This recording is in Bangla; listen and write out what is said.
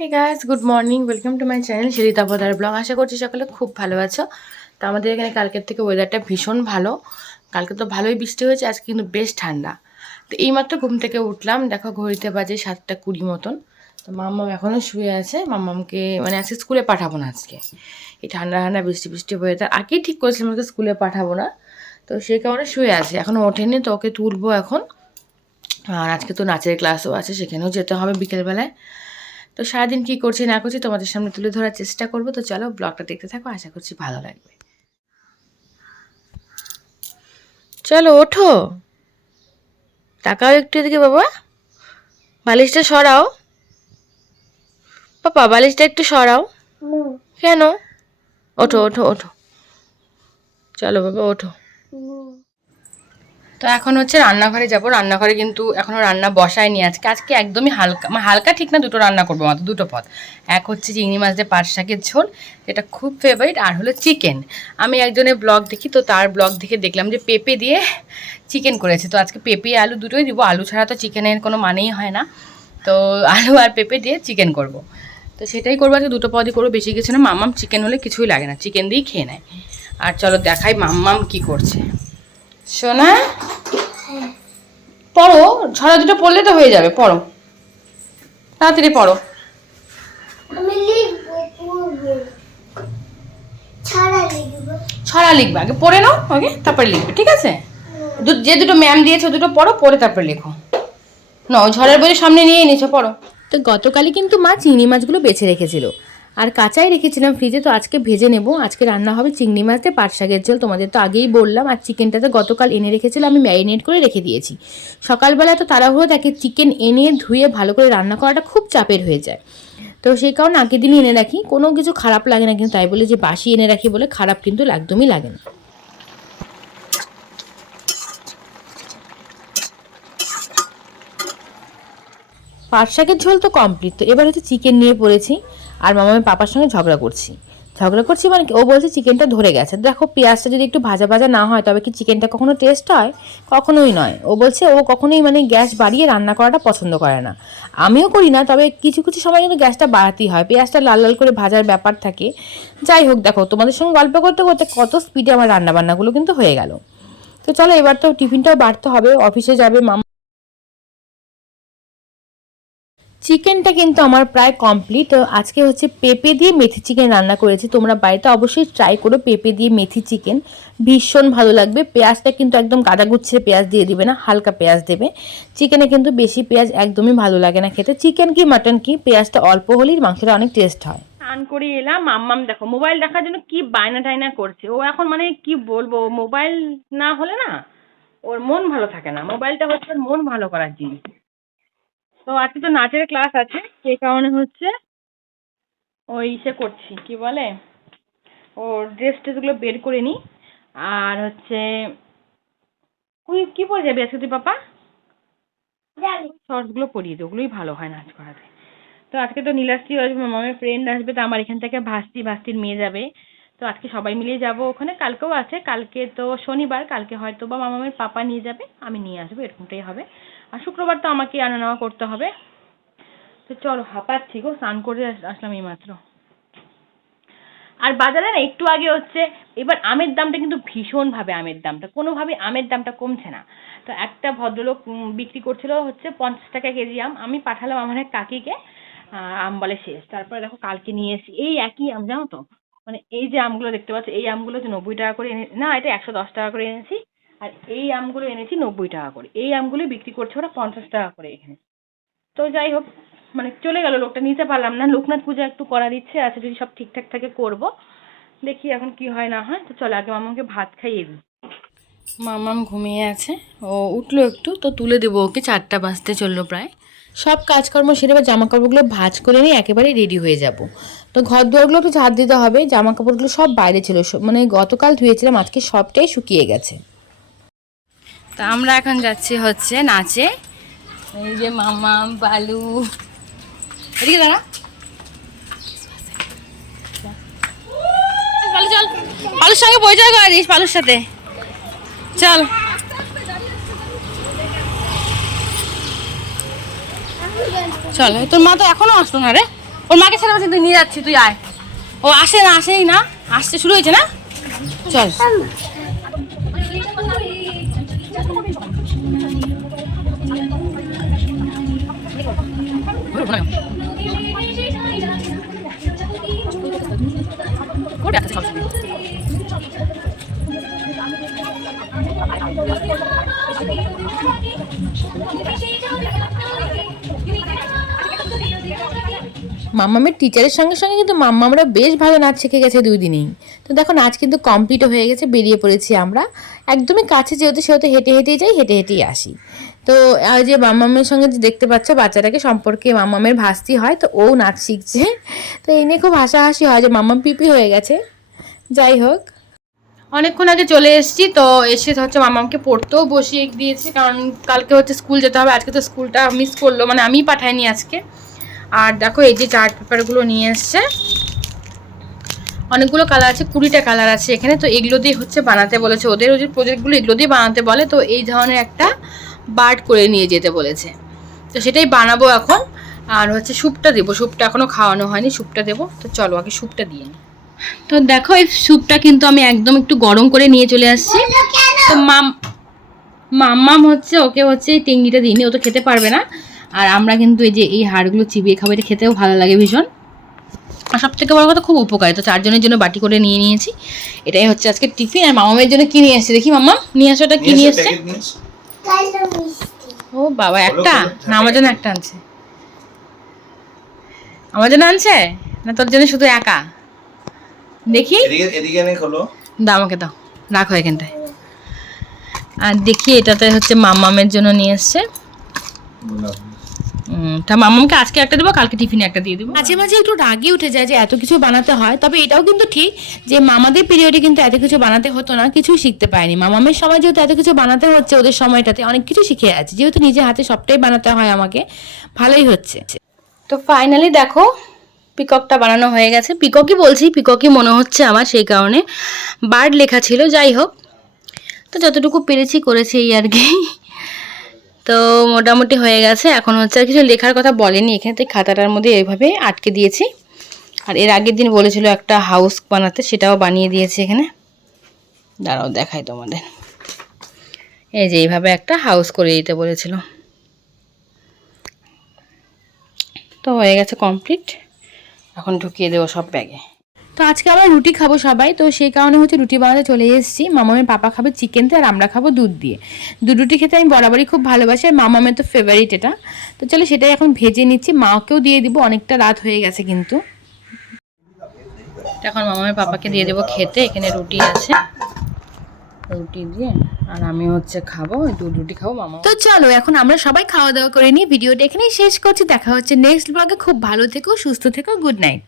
Hey guys good morning welcome to my channel Shirita Podder blog আশা করছি সকালে খুব ভালো আছো। তো আমাদের এখানে কালকের থেকে ওয়েদারটা ভীষণ ভালো। কালকে তো ভালোই বৃষ্টি হয়েছে, আজকে কিন্তু বেশ ঠান্ডা। তো এইমাত্র ঘুম থেকে উঠলাম, দেখো ঘড়িতে বাজে সাতটা কুড়ি মতন। তো মাম্মাম এখনও শুয়ে আছে, মাম্মামকে মানে আজকে স্কুলে পাঠাবো না আজকে। এই ঠান্ডা ঠান্ডা বৃষ্টি বৃষ্টি ওয়েদার আগেই ঠিক করেছিলাম ওকে স্কুলে পাঠাবো না। তো সেই কারণে শুয়ে আছে এখনও ওঠেনি, তো ওকে তুলবো এখন। আর আজকে তো নাচের ক্লাসও আছে, সেখানেও যেতে হবে বিকেলবেলায়। তো সারাদিন কী করছি না করছি তোমাদের সামনে তুলে ধরার চেষ্টা করব। তো চলো ব্লগটা দেখতে থাকো, আশা করছি ভালো লাগবে। চলো, ওঠো। তাকাও একটু এদিকে বাবা। বালিশটা সরাও। পাপা বালিশটা একটু সরাও। কেন? ওঠো ওঠো ওঠো। চলো বাবা, ওঠো। তো এখন হচ্ছে রান্নাঘরে যাব। রান্নাঘরে কিন্তু এখনও রান্না বসায়নি আজকে। আজকে একদমই হালকা মানে হালকা ঠিক না, দুটো রান্না করব মাত্র, দুটো পদ। এক হচ্ছে চিংড়ি মাছ দিয়ে পাট শাকের ঝোল, যেটা খুব ফেভারিট আর হলো চিকেন আমি একজনের ব্লগ দেখি, তো তার ব্লগ দেখে দেখলাম যে পেঁপে দিয়ে চিকেন করেছে। তো আজকে পেঁপে, আলু দুটোই দিব। আলু ছাড়া তো চিকেনের কোনো মানেই হয় না। তো আলু আর পেঁপে দিয়ে চিকেন করব। তো সেটাই করব আজকে, দুটো পদই করব। বেশি কিছু না, মাম্মাম চিকেন হলে কিছুই লাগে না। চিকেন দিয়েই খেয়ে নেয়। আর চলো দেখাই মাম্মাম কি করছে। সোনা? পড়ো ছড়া দুটো পড়লে তো হয়ে যাবে পড়ো। তাড়াতাড়ি পড়ো। আমি লিখব পড়ব। ছাড়া লিখব। আগে পড়ে নাও আগে তারপরে লিখবে ঠিক আছে? দু- যে দুটো ম্যাম দিয়েছে ও দুটো পড়ো পড়ে তারপরে লেখো। না ওই ঝড়ের বই সামনে নিয়ে নিয়েছো পড়ো। তো গতকালই কিন্তু মা চিংড়ি মাছগুলো বেছে রেখেছিল। আর কাঁচাই রেখেছিলাম ফ্রিজে তো আজকে ভেজে নেব। আজকে রান্না হবে চিংড়ি মাছ পাট শাকের ঝোল। তোমাদের তো আগেই বললাম, আর চিকেনটা তো গতকাল এনে রেখেছিলাম আমি ম্যারিনেট করে রেখে দিয়েছি। সকালবেলা তো তাড়াহুড়ো থাকে চিকেন এনে ধুয়ে ভালো করে রান্না করাটা খুব চাপের হয়ে যায়। তো সেই কারণে আগের দিনই এনে রাখি। কোনো কিছু খারাপ লাগে না, কিন্তু তাই বলে যে বাসি এনে রাখি বলে খারাপ কিন্তু একদমই লাগে না। পাট শাকের ঝোল তো কমপ্লিট তো এবার হচ্ছে চিকেন নিয়ে পড়েছি। আর মামামের পাপার সঙ্গে ঝগড়া করছি। ঝগড়া করছি মানে ও বলছে চিকেনটা ধরে গেছে। দেখো পেঁয়াজটা যদি একটু ভাজা ভাজা না হয়, তবে কি চিকেনটা কখনো টেস্ট হয়? কখনোই নয়। ও বলছে ও কখনোই মানে গ্যাস বাড়িয়ে রান্না করাটা পছন্দ করে না। আমিও করি না, তবে কিছু কিছু সময় কিন্তু গ্যাসটা বাড়াতেই হয়। পেঁয়াজটা লাল লাল করে ভাজার ব্যাপার থাকে। যাই হোক, দেখো, তোমাদের সঙ্গে গল্প করতে করতে কত স্পিডে আমার রান্নাবান্নাগুলো কিন্তু হয়ে গেল। তো চলো, এবার তো টিফিনটাও বাড়তে হবে। অফিসে যাবে মামা। চিকেনটা কিন্তু আমার প্রায় কমপ্লিট আজকে হচ্ছে পেঁপে দিয়ে মেথি চিকেন রান্না করেছি। তোমরা বাড়িতে অবশ্যই ট্রাই করো পেঁপে দিয়ে মেথি চিকেন ভীষণ ভালো লাগবে। পেঁয়াজটা কিন্তু একদম গাদা গুচ্ছে পেঁয়াজ দিয়ে দিবে না, হালকা পেঁয়াজ দেবে। চিকেনে কিন্তু বেশি পেঁয়াজ একদমই ভালো লাগে না খেতে। চিকেন কি মাটন কি? পেঁয়াজটা অল্প হলেই মাংসটা অনেক টেস্ট হয়। স্নান করে এলাম, মাম্মাম দেখো মোবাইল দেখার জন্য কি বায়না টায়না করছে। ও এখন মানে কি বলব মোবাইল না হলে না, ওর মন ভালো থাকে না। মোবাইলটা হচ্ছে ওর মন ভালো করার জিনিস। তো আজকে তো নাচের ক্লাস আছে সেই কারণে হচ্ছে ওই ইসে করছি কি বলে? ওর ড্রেস টেসগুলো বের করে নিই আর হচ্ছে তুই কি পরে যাবি আজকে তুই পাপা? জানি। শর্টসগুলো পরিয়ে দে ওগুলোই ভালো হয় নাচ করাতে। তো আজকে তো নীলাশ্রী আসবে মামামের ফ্রেন্ড আসবে তো আমার এখান থেকে ভাস্তি ভাস্তির মেয়ে যাবে। তো আজকে সবাই মিলেই যাব ওখানে কালকেও আছে কালকে তো শনিবার কালকে হয়তো বা মামামের পাপা নিয়ে যাবে আমি নিয়ে আসব এরকমটাই হবে। আর শুক্রবার তো আমাকে আনা নেওয়া করতে হবে। তো চলো, হাঁপাচ্ছি গো, স্নান করে আস- আসলাম এইমাত্র। আর বাজারে না, একটু আগে হচ্ছে, এবার আমের দামটা কিন্তু ভীষণ ভাবে আমের দামটা কোনোভাবে আমের দামটা কমছে না। তো একটা ভদ্রলোক বিক্রি করছিল হচ্ছে পঞ্চাশ টাকা কেজি আম, আমি পাঠালাম আমার এক কাকিকে আম বলে শেষ। তারপরে দেখো, কালকে নিয়ে এসেছি এই একই আম, জানো তো? মানে এই যে আমগুলো দেখতে পাচ্ছ, এই আমগুলো হচ্ছে নব্বই টাকা করে এনে, না, এটা একশো দশ টাকা করে এনেছি। আর এই আমগুলো এনেছি নব্বই টাকা করে। এই আমগুলো বিক্রি করছে ওরা পঞ্চাশ টাকা করে এখানে। তো যাই হোক মানে চলে গেল, লোকটা নিতে পারলাম না। লোকনাথ পূজা একটু করার ইচ্ছে আছে যদি সব ঠিকঠাক থাকে করব। দেখি এখন কি হয় না হয়। তো চলো, আগে মামাকে ভাত খাইয়ে দিই। মামাম ঘুমিয়ে আছে। ও উঠল একটু, তো তুলে দেবো ওকে। চারটা বাজতে চলল প্রায়। সব কাজকর্ম সেরে বা জামা কাপড়গুলো ভাঁজ করে নিয়ে একেবারে রেডি হয়ে যাব। তো ঘর দুয়ারগুলো একটু ঝাড় দিতে হবে। জামা কাপড়গুলো সব বাইরে ছিল। মানে গতকাল ধুয়েছিলাম, আজকে সবটাই শুকিয়ে গেছে। তা আমরা এখন যাচ্ছি হচ্ছে নাচে। এই যে মামা, বালু। এদিকে দাঁড়া। পালুর সঙ্গে পরিচয় করা দিস পালুর সাথে। চল। চল তোর মা তো এখনও আসলো না রে। ওর মাকে ছেড়ে বলছে তুই নিয়ে যাচ্ছি, তুই আয়। ও আসে না, আসেই না। আসতে শুরু হয়েছে না? চল। করবে মাম্মামের টিচারের সঙ্গে সঙ্গে কিন্তু মাম্মামরা বেশ ভালো নাচ শিখে গেছে দুই দিনেই। তো দেখো, নাচ কিন্তু কমপ্লিট হয়ে গেছে, বেরিয়ে পড়েছি আমরা। একদমই কাছে যেহেতু, সেহেতু হেঁটে হেঁটেই যাই, হেঁটে হেঁটেই আসি। তো আর যে মাম্মামের সঙ্গে যে দেখতে পাচ্ছ, বাচ্চাটাকে সম্পর্কে মাম্মামের ভাস্তি হয়, তো ও নাচ শিখছে। তো এই নিয়ে খুব হাসাহাসি হয় যে মাম্মাম পিপি হয়ে গেছে। যাই হোক। অনেকক্ষণ আগে চলে এসেছি, তো এসে হচ্ছে মামামকে পড়তেও বসিয়ে দিয়েছি, কারণ কালকে হচ্ছে স্কুল যেতে হবে, আজকে তো স্কুলটা মিস করল মানে আমি পাঠাইনি আজকে। আর দেখো এই যে চার্ট পেপারগুলো নিয়ে এসছে, অনেকগুলো কালার আছে, কুড়িটা কালার আছে এখানে, তো এগুলো দিয়ে হচ্ছে বানাতে বলেছে। ওদের যে প্রজেক্টগুলো এগুলো দিয়ে বানাতে বলে, তো এই ধরনের একটা বার্ড করে নিয়ে যেতে বলেছে। তো সেটাই বানাবো এখন। আর হচ্ছে স্যুপটা দেবো। স্যুপটা এখনও খাওয়ানো হয়নি। স্যুপটা দেবো। তো চলো আগে স্যুপটা দিয়ে নিই। তো দেখো এই স্যুপটা কিন্তু আমি একদম একটু গরম করে নিয়ে চলে আসছি। তো মাম মাম্মাম হচ্ছে ওকে হচ্ছে এই টেঙ্গিটা দিইনি। ও তো খেতে পারবে না। আর আমরা কিন্তু এই যে এই হাড়গুলো চিবিয়ে খাব এটা খেতেও ভালো লাগে ভীষণ। আর সব থেকে বড় কথা খুব উপকারী তো চারজনের জন্য বাটি করে নিয়ে নিয়েছি। এটাই হচ্ছে আজকে টিফিন। আর মামামের জন্য কি নিয়ে এসছে? দেখি মাম্মা নিয়ে আসো ওটা কি নিয়ে এসছে? ও বাবা একটা? না আমার জন্য একটা আনছে। আমার জন্য আনছে? না তোর জন্য শুধু একা? দেখি। এদিকে এদিকে খোলো। দাও আমাকে দাও। রাখো এখানটায়। আর দেখি এটাতে হচ্ছে মামামের জন্য নিয়ে এসছে। তা মামামকে আজকে একটা দেবো কালকে টিফিনে একটা দিয়ে দেবো। মাঝে মাঝে একটু রাগি উঠে যায় যে এত কিছু বানাতে হয় তবে এটাও কিন্তু ঠিক যে মামাদের পিরিয়ডে কিন্তু এত কিছু বানাতে হতো না কিছুই শিখতে পায়নি মামামের সময় যেহেতু এত কিছু বানাতে হচ্ছে ওদের সময়টাতে অনেক কিছু শিখে আছে। যেহেতু নিজে হাতে সবটাই বানাতে হয় আমাকে ভালোই হচ্ছে। তো ফাইনালি দেখো পিককটা বানানো হয়ে গেছে। পিককই বলছি পিককই মনে হচ্ছে আমার সেই কারণে। বার্ড লেখা ছিল যাই হোক। তো যতটুকু পেরেছি করেছি এই আর কি। তো মোটামুটি হয়ে গেছে। এখন হচ্ছে আর কিছু লেখার কথা বলেনি। এখানে তো খাতাটার মধ্যে এইভাবে আটকে দিয়েছি। আর এর আগের দিন বলেছিল একটা হাউস বানাতে, সেটাও বানিয়ে দিয়েছি এখানে। দাঁড়াও, দেখাই তোমাদের। এই যে এইভাবে একটা হাউস করে দিতে বলেছিল। তো হয়ে গেছে কমপ্লিট এখন ঢুকিয়ে দেবো সব ব্যাগে তো আজকে আমরা রুটি খাব সবাই। তো সেই কারণে হচ্ছে রুটি বানাতে চলে এসেছি। মামামের পাপা খাবে চিকেন আর আমরা খাব দুধ দিয়ে। দুধ রুটি খেতে আমি বরাবরই খুব ভালোবাসি আর মামামের তো ফেভারিট এটা। তো চলো সেটাই এখন ভেজে নিচ্ছি। মাকেও দিয়ে দিব, অনেকটা রাত হয়ে গেছে কিন্তু। এখন মামামের পাপাকে দিয়ে দেবো খেতে, এখানে রুটি আছে। রুটি দিয়ে আর আমি হচ্ছে খাব দুধ রুটি খাব মামা তো চলো এখন আমরা সবাই খাওয়া দাওয়া করে নিই। ভিডিওটা এখানেই শেষ করছি। দেখা হচ্ছে নেক্সট ব্লগে খুব ভালো থেকো, সুস্থ থেকো গুড নাইট